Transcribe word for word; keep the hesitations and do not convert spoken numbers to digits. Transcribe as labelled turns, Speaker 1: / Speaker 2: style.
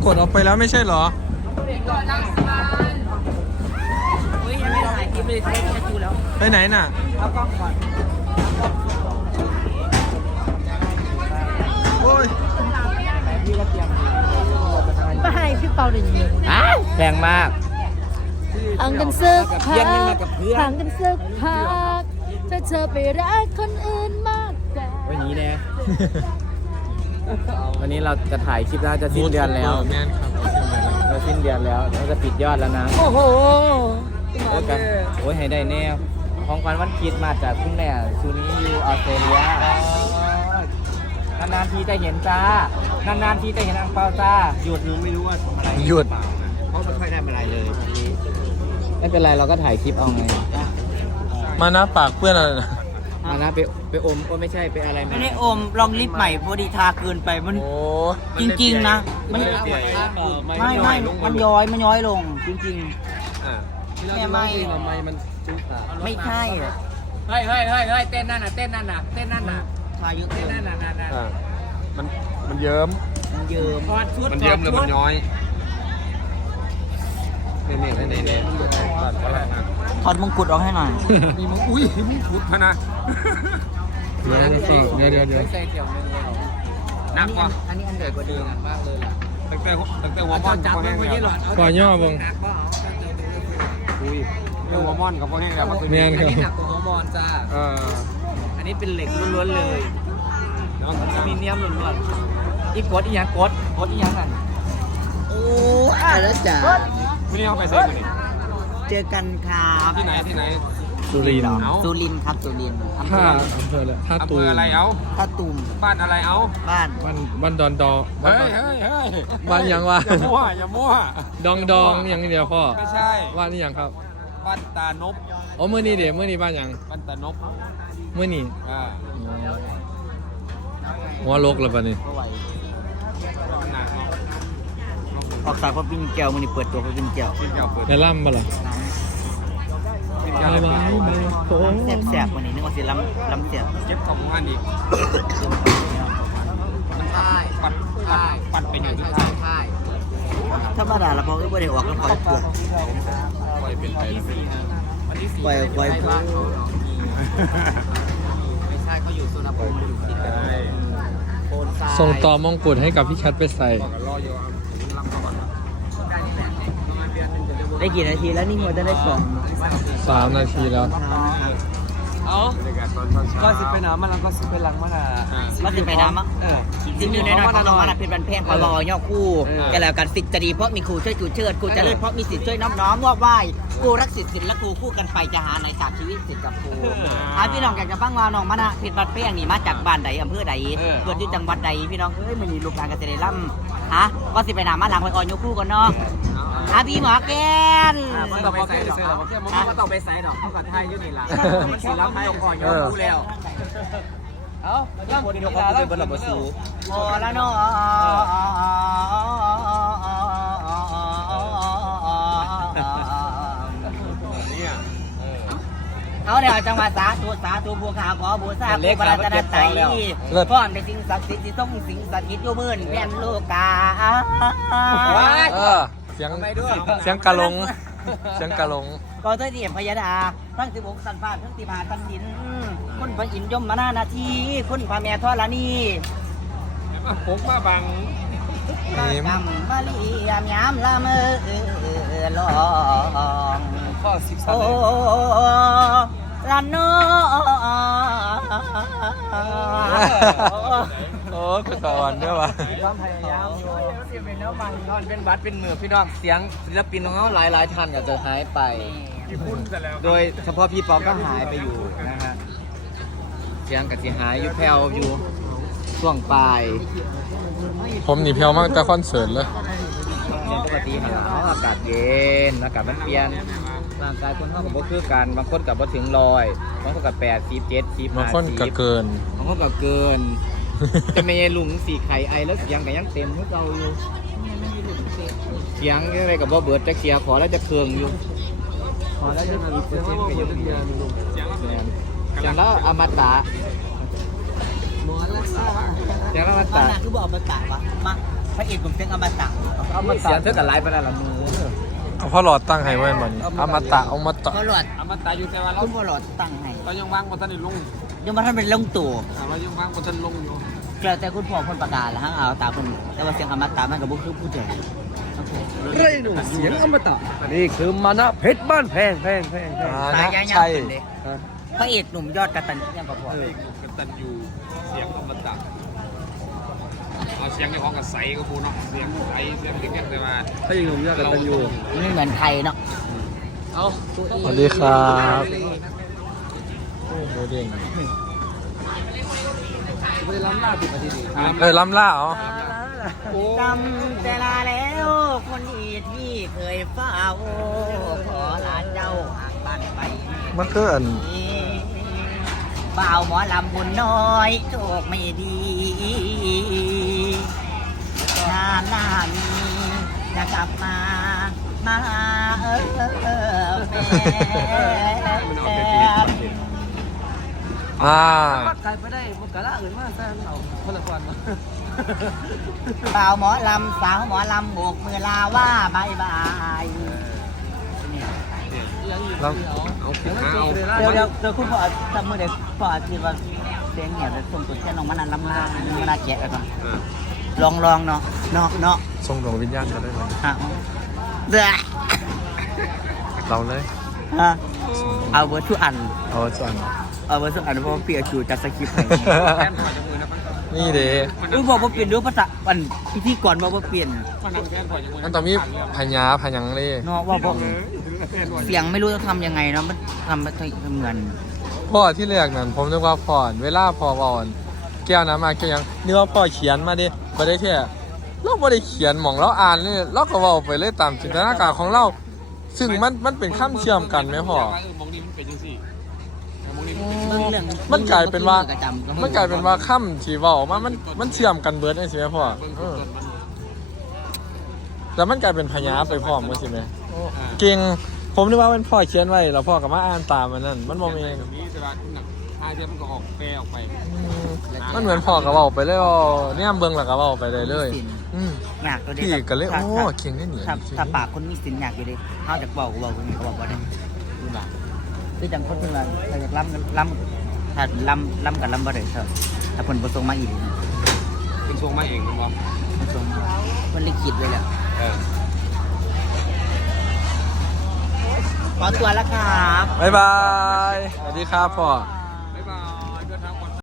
Speaker 1: กดออกไปแล้วไม่ใช่เหรอไปไหนน่ะโอ้ย
Speaker 2: ไม่ให้พี่เปาเดินเยอะ
Speaker 3: แรงมาก
Speaker 2: ห่างกันสักพัก
Speaker 3: เพื่อนไม่มากับเพื่อน
Speaker 2: ห่างกันสักพักถ้าเธอไปรักคนอื่นมากกว่า
Speaker 3: วันนี้แน่วันนี้เราจะถ่ายคลิปแล้วจะสิ้นเดือนแล้ว
Speaker 1: แม่นครับสิ้นเดือนแล้ว
Speaker 3: เราสิ้นเดือนแล้วเราจะปิดยอดแล้วนะ
Speaker 2: โอ้โห
Speaker 3: โอ้ยกันโอ้ยให้ได้แน่ของขวัญวันคริดมาจากคุณแม่ซูนี้อยู่ออสเตรเลียนานๆทีจะเห็นจ้านานๆทีจะเห็นอังเปาจ้าหยุดนึงไม่รู้ว่าทำอะไร
Speaker 1: หยุด
Speaker 3: เพราะไม่ค่อยได้อะไรเลยไม่เป็นไรเราก็ถ่ายคลิปเอาไง
Speaker 1: มานะปากเพื่อนอะไรนะ
Speaker 3: มานะไปไปอมก็ไม่ใช่ไปอะไร
Speaker 4: ไม่ได้อมลองลิปใหม่พอดีทาเกินไปมัน
Speaker 1: โอ้
Speaker 4: จริงๆนะมันไม่ไม่มันย้อยมันย้อยลงจริงๆแม่ไม่ไม่ใช่
Speaker 3: เฮ้ยเฮ้ยเฮ้ยเฮ้ยเต้นนั่นน่ะเต้นนั่นน่ะเต้นนั่นน่ะ
Speaker 4: ทาเยอะเกิ
Speaker 3: เต้น
Speaker 4: น
Speaker 3: นั่นน่ะนั่นน่ะ
Speaker 1: อ่ะมันมันเยิ้ม
Speaker 4: มันเยิ้ม
Speaker 3: ถอดชุด
Speaker 1: มันเยิ้มเลยมันย้อยเนี่ยเนี่ยเนี่ยเนี่ยตัดก็แล้วนะ
Speaker 4: ถอดมงกุฎออกให้หน่อย
Speaker 1: มีมึงอุ้ยมึงพุดพะนะเดี๋ยวเดี๋ยวเดี๋ยวเดี๋ยว
Speaker 3: ใส่เกี่ยวเลย
Speaker 1: นักกว่า
Speaker 4: อันนี้อันเด็กกว่าเดิม
Speaker 3: มากเลยล่ะ
Speaker 1: ตั้งแต่ตั้งแต่หัวม่อนกับพ่อแห้งแล้ว
Speaker 5: ก่อนย่อบัง
Speaker 1: อุ้ยเรื่องหัวม่อนกับพ่อแห้งแล้วมันคือ
Speaker 5: แม่น
Speaker 3: อันนี้หนักกว่าหัวมอนจ้า
Speaker 1: เออ
Speaker 3: อันนี้เป็นเหล็กล้วนๆเลย
Speaker 1: แล้วมัน
Speaker 3: มีเนียมล้วนๆอีกกดอีกอย่างกดกดอีกอย่างนั่น
Speaker 4: โอ้อ่ะแล้วจ้ะ
Speaker 1: วันนี้เขาไปเซ็นกันนี่
Speaker 4: เจอกันครับ
Speaker 1: ที่ไหนที่ไหน
Speaker 5: สุรินทร์
Speaker 1: เอา
Speaker 4: สุรินทร์ครับสุรินทร์อำเภ
Speaker 5: ท่า
Speaker 4: อ
Speaker 5: อำเภอละท่า
Speaker 1: อำ
Speaker 5: ตู
Speaker 1: เภออะไรเอา
Speaker 4: ท่าตุ่ม
Speaker 1: บ้านอะไรเอา
Speaker 4: บ้าน
Speaker 5: บ้านบ้านดอนดอบ้าน
Speaker 1: เฮ้ยเฮ้ยเฮ้ย
Speaker 5: บ้านยังวะ
Speaker 1: อย่ามั่วอย่ามั่ว
Speaker 5: ดองดองอย่างเดียวพ่อ
Speaker 1: ไม่ใช่
Speaker 5: บ้านนี่ยังครับ
Speaker 1: บ้านตานบ
Speaker 5: อ๋อมื่อนี้เดี๋ยวมื่อนี้บ้านยัง
Speaker 1: บ้านตานบ
Speaker 5: มื่อนี้
Speaker 1: อ่า
Speaker 5: หัวโลกแล้วปะนี่
Speaker 4: ออกจากพระปิ่นแก้วมันนี่เปิดตัวพระปิ่นแก้ว
Speaker 1: เป็นแก้วเปิด
Speaker 5: แล้ล่ำปะล่ะ
Speaker 1: เป็นแก้ว
Speaker 5: บาย
Speaker 1: เปิ
Speaker 5: บาย
Speaker 1: ด
Speaker 5: บายโอ้
Speaker 4: แซ่บแซ่บวันนี้นึกว่าสิล้ำล้ำแซ่บ
Speaker 1: เก็บของงานอีก
Speaker 3: ใช่
Speaker 1: ปัด
Speaker 3: ใช่
Speaker 1: ปัดไปอยู่ที่
Speaker 3: ใช่
Speaker 1: ใต้
Speaker 3: ใช่
Speaker 4: ธรรมดาแล้วพอก็ไม่ได้ออกแล้วเขาปวด
Speaker 1: ปล่อยเป็นไปแล้ว
Speaker 3: วันที่สี่
Speaker 4: ปล่อยปล่อย
Speaker 3: ใบ้านเขาเหรอไม่ใช่เขาอยู่โซนภูมิอยู่ติดกันโคนทราย
Speaker 5: ส่งต่อมงกุฎให้กับพี่แคทไปใส่
Speaker 1: บอกกันรออยู่รับเข้ามา
Speaker 4: ได้กี่นาทีแล้วนี่หัวจะได้สอง
Speaker 5: สามนาทีแล้ว
Speaker 3: เอา
Speaker 1: บรรยากาศตอนเช้า
Speaker 3: ก็สิไปน้ำมันแล้วก็สิไปหลังมันอ่ะ
Speaker 4: ก็สิไปน้ำมั้ง
Speaker 3: เออ
Speaker 4: ซึ่งอยู่ในน้อยของน้องมันเพชรบันแพงคอยบอกย่อคู่แต่แล้วกันสิทธิ์จะดีเพราะมีครูช่วยจูเชิดครูจะเลิศเพราะมีสิทธิ์ช่วยน้อมน้อมมอบไหว้ครูรักสิทธิ์สิทธิ์และครูคู่กันไปจะหาในสามชีวิตสิทธิ์กับครูอ่ะพี่น้องอยากจะฟังว่าน้องมันเพชรบันแพงนี่มาจากบ้านใดอำเภอใดเกิดที่จังหวัดใดพี่น้องเอ้ยมันมีลูกหลานเกษตรล่ำฮะก็สิไปน้ำมาหลังไปอ่อนยกคู่กันเนาะอ่ะพี่หมอแกน
Speaker 3: มันต้องไปใส่ดอกมันต้องไปใส่ดอกเขากับไทยอยู่นี่ล่ะมันสีรับไทยองค์กรอยู่รู้แล้วเอ้าย่างคนเดียวเขาเป็นบรรลุสู
Speaker 4: พอแล้วเนาะเอาเดี๋ยวจังหวัดสาธุสาธุบูชาขอบูชาพระรัตนตรัยพร้อมในสิ่งศักดิ์สิทธิ์ที่ต้องสิ่งศักดิ์สิทธิ์อยู่มื่นแม่นลูกกา
Speaker 5: เออเสียงเสียงกะลงเสียงกะลง
Speaker 4: ก็เทเดียมพยาดาทั้งสิบองสันฟ้าทั้งสิบห้าสันดินคุณพระอินทร์ยมมานานาทีคุณพระแม่ทอรานี
Speaker 1: ผมมาบัง
Speaker 5: นี่
Speaker 4: กำมาลียามยามละเมอลอง
Speaker 3: ข้อสิบสาม
Speaker 4: โอ้ละน้อ
Speaker 5: โอ้คือสวรรค์ด้วยวะ
Speaker 3: ความพยายามเป็นน้ำมันนอนเป็นวัดเป็นมือพี่น้องเสียงศิลปินของเขาหลายหลายท่านก็จะหายไป โดยเฉพาะพี่ป๊อกก็หายไปอยู่นะฮะเสียงกับสีหายอยู่แผ่วอยู่ช่วงปลาย
Speaker 5: ผมหนีเพียวมากแต่คอนเสิร์ตเลย
Speaker 3: เย็นปกติหนาวอากาศเย็นอากาศมันเปลี่ยนร่างกายคนเท่ากับบ่คือกันบางคนกับบ่ถึงร้อยบางคนกับแปดสิบเจ็ดสิบบ
Speaker 5: างคนก็เกิน
Speaker 3: บางคนกับเกิน จะไม่ลุงสีไข่ไอแล้วเสียงก็ยังเต็มให้เราอยู่เสียงอะไรกับบ่เบิดจะเคลียร์ขอแล้วจะเคืองอยู่ขอแล้วจะมีเสียงก็ยังเสียงเสียงแล้วอมตะเสียงแล้วอม
Speaker 4: ตอน
Speaker 3: ตะ
Speaker 4: นั้นคือบอกประกาศว่ามาพระเอกผมเป็นอมตะ
Speaker 3: เอามาเสียงเท่ากับไลฟ์ไปแล้วละมือ
Speaker 5: เอาพ่อหลอดตั้งให้ไว้บ่นี่อมตะอมตะ
Speaker 4: พ่อหลอด
Speaker 1: เอามาตายอยู่แต่ว่าเรา
Speaker 4: คุณพ่อหลอดตั้งให้
Speaker 1: เรายังวางบนทันได้ลง
Speaker 4: ยังมาท่านเป็นลงตู่
Speaker 1: เรายังวางบนทันลงอยู่
Speaker 4: เกิดแต่คุณพ่อคนประกาศแล้วฮะเอาตาคนแต่ว่าเสียงอมตะมันกับบุคือผู้แทน
Speaker 3: ไรหนุ่มเสียงอมตะอันนี้คือมานะเพชรบ้านแพงแพงแพงแพง
Speaker 5: อ่า
Speaker 4: ตาย
Speaker 5: นะ
Speaker 4: ยาย
Speaker 5: ใช่
Speaker 4: ๆเลยพระเอกหนุ่มยอดกตัญญูยังกับพ่อ
Speaker 1: กันตันอยู่เสียงอมตะเอาเสียงในของกับใสก็พูเนาะเสียงไอเสียงเด็กๆแต่ว่า
Speaker 3: ถ้ายังหนุ่มยอดกันตันอยู่
Speaker 4: ไม่เหมือนไทยเนาะ
Speaker 1: เอา
Speaker 5: สวัสดีครับโอ้โหเด้ง
Speaker 1: ไม่ได้ล้ำหน้าติดมาทีนี้
Speaker 5: เอ้ยล้ำล่าเหรอ
Speaker 4: จำแต่ลาแล้วคนอีที่เคยเฝ้าขอลาเจ้าห่างบ้านไป
Speaker 5: มันคืออัน
Speaker 4: บ่าวหมอลำบุญน้อยโชคไม่ดีงานหน้ามีจะกลับมามาเออแฟน
Speaker 5: อ่า
Speaker 3: ใครไปได้มันกะละอื่นมากแซมเอาคนละคนมา
Speaker 4: บ่าวหมอลำสาวหมอลำโบกมือลาว่าบายบาย
Speaker 5: แล้ว
Speaker 1: เอาขึ้นมาเอา
Speaker 4: เดี๋ยวเดี๋ยวเดี๋ยวคุณพ่อทำมือเด็กพ่อคิดว่าเสียงเหี่ยวจะส่งตัวเช่นลงมานันลำลาลำลาแกะไปก่อนลองลองเนาะเนาะเนาะ
Speaker 5: ส่งดวงวิญญาณกันได้ไหม
Speaker 4: ฮะเด้อ
Speaker 5: เราเลย
Speaker 4: ฮะเอาเบอร์ทุกอัน
Speaker 5: เอาส่วน
Speaker 4: เอาเบอร์ทุกอันเพราะว่าเปียจูจากสคริปต์ให้
Speaker 1: แค่นขอจังมือนะ
Speaker 5: นี่เด้
Speaker 4: อุ้ยบอกว่าเปลี่ยนด้วยภาษาอันพิธีก่อนบอกว่าเปลี่ยน
Speaker 1: มันแค่นขอจังมือ
Speaker 5: มันต้องมีพญาพญังเลย
Speaker 4: เนาะว่าบอกเสียงไม่รู้จะทำยังไงเนาะมันทำไม่ค่อยเหมือน
Speaker 5: พ่อที่แรกนั่นผมนึกว่าพ่อเวลาพ่อวอนแก้วน้ำมาแก้วยังนึกว่าพ่อเขียนมาดิบ่ได้แท้เราบ่ได้เขียนหม่องเราอ่านเลยเราก็เว้าไปเลยตามจินตนาการของเรา ซึ่งมันมันเป็นคำเชื่อมกันไหมพ่อ
Speaker 1: มองนี้มันเป็นยังสิมองนี้
Speaker 4: เรื่อง
Speaker 5: มันกลายเป็นว่า
Speaker 4: กระจำ
Speaker 5: มันกลายเป็นว่าคำที่เว้ามามันมันเชื่อมกันเบิดจังซี่แม่พ่อเออแล้วมันกลายเป็นพญาไปพร้อมกันสิแม่เก่งผมนึกว่ามันพ่อเขียนไว้แล้วพ่อก็มาอ่านตามมันนั่นมันบ่แม่น
Speaker 1: นี้แต่ว่าหนักอาเดียมันก็ออกแปรออกไป
Speaker 5: มันเหมือนพ่อกับเว้าไปเลยว่าเนี่ยเบิ่งแล้วก็เว้าไปได้เลยอืม
Speaker 4: อยากตัวเด็
Speaker 5: พี่ก็เลย
Speaker 4: ถ้า
Speaker 5: โอ้
Speaker 4: ถ้า
Speaker 5: เก่งได้หนี
Speaker 4: ถ้าถ้าปากคนมีสินอยากอยู่ดิเขาจะบอกบอกคนนี้เขาบอกว่าได้ดูบ้างคือจังคนที่ว่าถ้าอยากล้ำล้ำถ้าล้ำล้ำกับล้ำบ่ได้เถอะถ้าคนประสงค์มาอีก
Speaker 1: เป็นทรงมาเองมันบอก
Speaker 4: ประสงค์คนลิขิตไว้แล้ว
Speaker 1: เออ
Speaker 4: ขอตัวแล้วครับ
Speaker 5: บ๊ายบาย สวัสดีครับพ่อ